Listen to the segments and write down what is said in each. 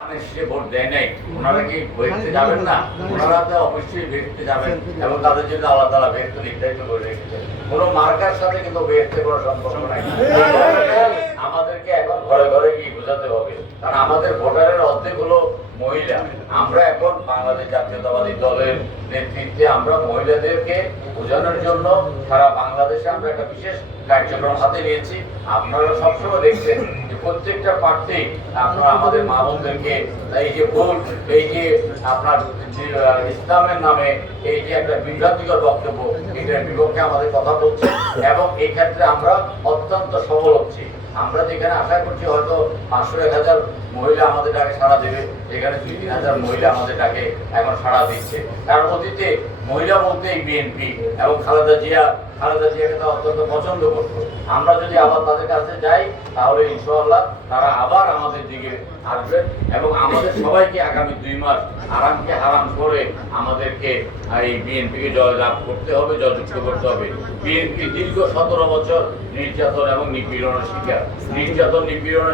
সে vote দেয় নাই, ওনারা কি বেহেশতে যাবেন না? ওনারা তো অবশ্যই বেহেশতে যাবেন এবং তাদের জন্য আল্লাহ তাআলা বেহেশত নির্ধারিত করে রেখেছেন। কোন মার্কার সাথে কিন্তু বেহেশতে কোনো সম্পর্ক নাই। আমাদেরকে এখন ঘরে ঘরে গিয়ে বোঝাতে হবে, কারণ আমাদের ভোটারের অর্ধেক হলো মহিলা। আমরা এখন বাংলাদেশ জাতীয়তাবাদী দলের নেতৃত্বে আমরা মহিলাদেরকে বোঝানোর জন্য সারা বাংলাদেশে আমরা একটা বিশেষ কার্যক্রম হাতে নিয়েছি। আপনারা সবসময় দেখছেন যে প্রত্যেকটা প্রার্থী আপনারা আমাদের মা বোনদেরকে এই যে ভোট, এই যে আপনার ইসলামের নামে এই যে একটা বিভ্রান্তিকর বক্তব্য, এটার বিপক্ষে আমাদের কথা বলছে এবং এই ক্ষেত্রে আমরা অত্যন্ত সফল হচ্ছি। আমরা যেখানে আশা করছি হয়তো 500-1000 মহিলা আমাদের ডাকে সাড়া দেবে, এখানে 2-3000 মহিলা আমাদের ডাকে এখন সাড়া দিচ্ছে। কারণ অতীতে মহিলা বলতে বিএনপি এবং খালেদা জিয়াকে তারা অত্যন্ত পছন্দ করতো। আমরা যদি আবার তাদের কাছে যাই তাহলে ইনশাআল্লাহ তারা আবার আমাদের দিকে আসবেন এবং আমাদের সবাইকে আগামী 2 মাস আরামকে হারাম করে আমাদেরকে এই বিএনপিকে জয়লাভ করতে হবে, জয়যুক্ত করতে হবে। বিএনপি দীর্ঘ 17 বছর নির্যাতন এবং নিপীড়নের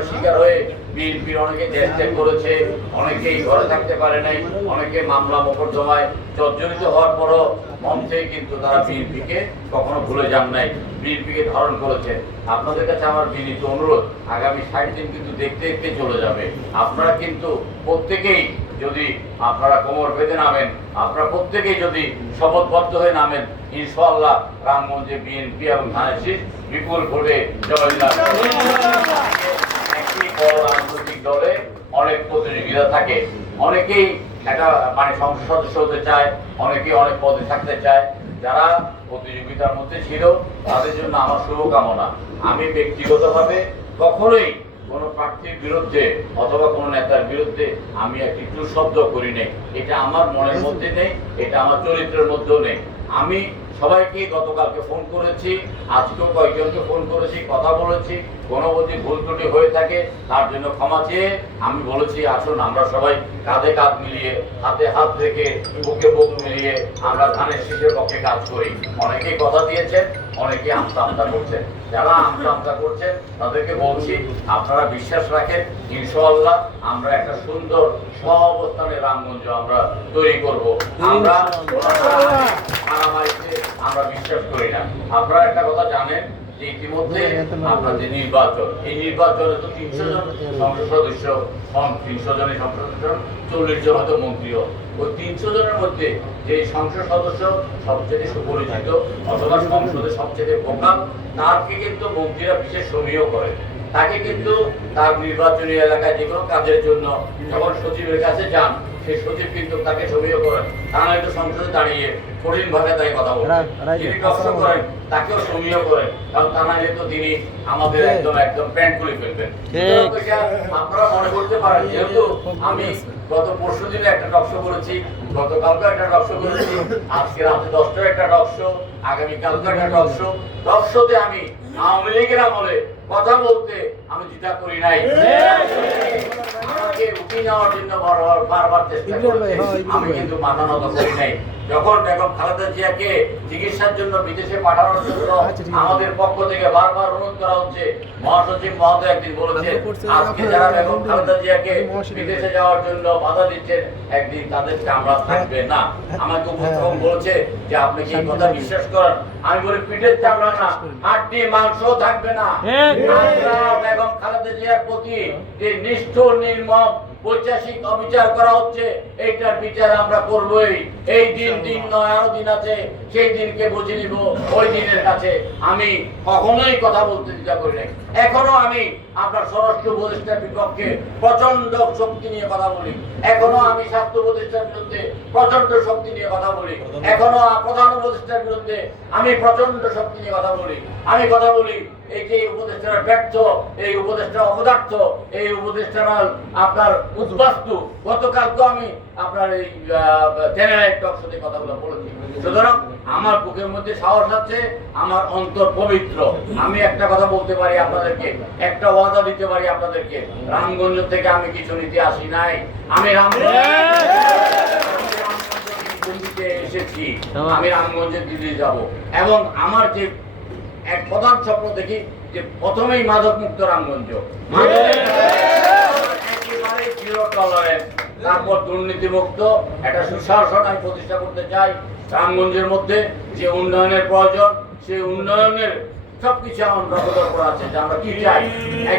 শিকার হয়ে বিএনপির অনেকে দেশ ত্যাগ করেছে, অনেকেই ঘরে থাকতে পারে নাই, অনেকে মামলা মোকদ্দমায় জর্জরিত হওয়ার পরও মঞ্চে কিন্তু তারা বিএনপিকে কখনো ভুলে যান নাই, বিএনপিকে ধারণ করেছে। আপনাদের কাছে আমার বিনীত অনুরোধ, আগামী 60 দিন কিন্তু দেখতে দেখতে চলে যাবে। আপনারা কিন্তু প্রত্যেকেই যদি আপনারা কোমর বেঁধে নামেন, আপনারা প্রত্যেকেই যদি শপথবদ্ধ হয়ে নামেন, ইনশাআল্লাহ রামগঞ্জে বিএনপি এবং ধানের শীষ বিপুল ভোটে জয়লাভ। একটি বড় রাজনৈতিক দলে অনেক প্রতিযোগিতা থাকে, অনেকেই একটা সংসদ সদস্য হতে চায়, অনেকেই অনেক পদে থাকতে চায়। যারা প্রতিযোগিতার মধ্যে ছিল তাদের জন্য আমার শুভকামনা। আমি ব্যক্তিগতভাবে কখনোই কোনো প্রার্থীর বিরুদ্ধে অথবা কোনো নেতার বিরুদ্ধে আমি একটি টু শব্দ করি নাই। এটা আমার মনের মধ্যে নেই, এটা আমার চরিত্রের মধ্যেও নেই। আমি সবাইকে গতকালকে ফোন করেছি, আজকেও কয়েকজনকে ফোন করেছি, কথা বলেছি। কোনো যদি ভুল ত্রুটি হয়ে থাকে তার জন্য ক্ষমা চেয়ে আমি বলেছি, আসুন আমরা সবাই কাঁধে কাঁধ মিলিয়ে, হাতে হাত রেখে, বুকে বুক মিলিয়ে আমরা ধানের শীষের পক্ষে কাজ করি। অনেকেই কথা দিয়েছেন, অনেকে আমতা আমতা করছেন। যারা আমতা আমতা করছেন তাদেরকে বলছি, আপনারা বিশ্বাস রাখেন, ইনশাআল্লাহ আমরা একটা সুন্দর সহাবস্থানে রামগঞ্জ আমরা তৈরি করব। আমরা আমরা বিশ্বাস করি না। আপনারা একটা কথা জানেন যে ইতিমধ্যে আপনাদের নির্বাচন, এই নির্বাচনে তো 300 জন সংসদ সদস্য হন, 300 জনের সংসদ সদস্য, 40 জন হয়তো মন্ত্রীও। ওই 300 জনের মধ্যে যে সংসদ সদস্য সবচেয়ে সুপরিচিত অথবা সংসদে সবচেয়ে ভোকাল, তাকে কিন্তু মন্ত্রীরা বিশেষ সমীহ করে। তাকে কিন্তু তার নির্বাচনী এলাকায় যে কোনো কাজের জন্য যখন সচিবের কাছে যান, সেই সচিব কিন্তু তাকে সমীহ করেন। তা নয়তো সংসদে দাঁড়িয়ে কঠিন ভাষায় তাই কথা বলেন। যিনি কষ্ট করেন তাকেও সমীহ করেন, কারণ তা না যেহেতু তিনি আমাদের একদম প্যান্ট খুলে ফেলবেন। আপনারা মনে করতে পারেন, যেহেতু আমি গত পরশু দিনে একটা টকশো করেছি, গতকালকে একটা টকশো করেছি, আজকে রাতে 10টায় একটা টকশো, আগামীকালকে একটা টকশো। টকশোতে আমি আওয়ামী লীগের আমলে কথা বলতে আমি দ্বিধা করি নাই। আমাকে উঠিয়ে নেওয়ার জন্য বারবার চেষ্টা করেছে, আমি কিন্তু মাথা নত করি নাই। যখন বেগম খালেদা জিয়াকে চিকিৎসার জন্য বিদেশে পাঠানোর জন্য আমাদের পক্ষ থেকে বারবার অনুরোধ করা হচ্ছে, মহাসচিব মহোদয় একদিন বলেছেন, আজকে যারা বেগম খালেদা জিয়াকে বিদেশে যাওয়ার জন্য বাধা দিচ্ছেন, একদিন তাদের চামড়া থাকবে না। আমাকে উপস্থাপন বলেছে যে আপনি কি এই কথা বিশ্বাস করেন? আমি বলি, পিঠের চামড়া না, হাড্ডি মাংস থাকবে না। বেগম খালেদা জিয়ার প্রতি যে নিষ্ঠুর নির্মম পৈশাচিক অবিচার করা হচ্ছে, এইটার বিচার আমরা করবই। এই দিন নয়, আরো দিন আছে, সেই দিনকে বুঝে নিব। ওই দিনের কাছে আমি কখনোই কথা বলতে দ্বিধা করি নাই। এখনো আমি আপনার স্বরাষ্ট্র উপদেষ্টার বিপক্ষে প্রচন্ড শক্তি নিয়ে কথা বলি, এখনো আমি স্বাস্থ্য উপদেষ্টার বিরুদ্ধে প্রচন্ড শক্তি নিয়ে কথা বলি, এখনো প্রধান উপদেষ্টার বিরুদ্ধে আমি প্রচন্ড শক্তি নিয়ে কথা বলি। আমি কথা বলি, এই যে উপদেষ্টারা ব্যর্থ, এই উপদেষ্টা অপদার্থ, এই উপদেষ্টারা আপনার উদ্বাস্তু। গতকালকে আমি আপনার এই চ্যানেলের টকশোতে কথাগুলো বলেছি। সুতরাং আমার বুকের মধ্যে সাহস আছে, আমার অন্তর পবিত্র। আমি একটা কথা বলতে পারি আপনাদেরকে, একটা ওয়াদা দিতে পারি আপনাদেরকে, রামগঞ্জ থেকে আমি কিছু নিতে আসি নাই। আমি রামগঞ্জে এসেছি, আমি রামগঞ্জে দিল্লি যাব এবং আমার যে এক প্রধান স্বপ্ন দেখি যে প্রথমেই মাদক মুক্ত রামগঞ্জ। একেবারে জিরো টলারেন্স, তারপর দুর্নীতিমুক্ত একটা সুশাসন আমি প্রতিষ্ঠা করতে চাই। রামগঞ্জের মধ্যে যে উন্নয়নের প্রয়োজন, সেই উন্নয়নের সবকিছু আমার নজর করা আছে যে আমরা কি চাই।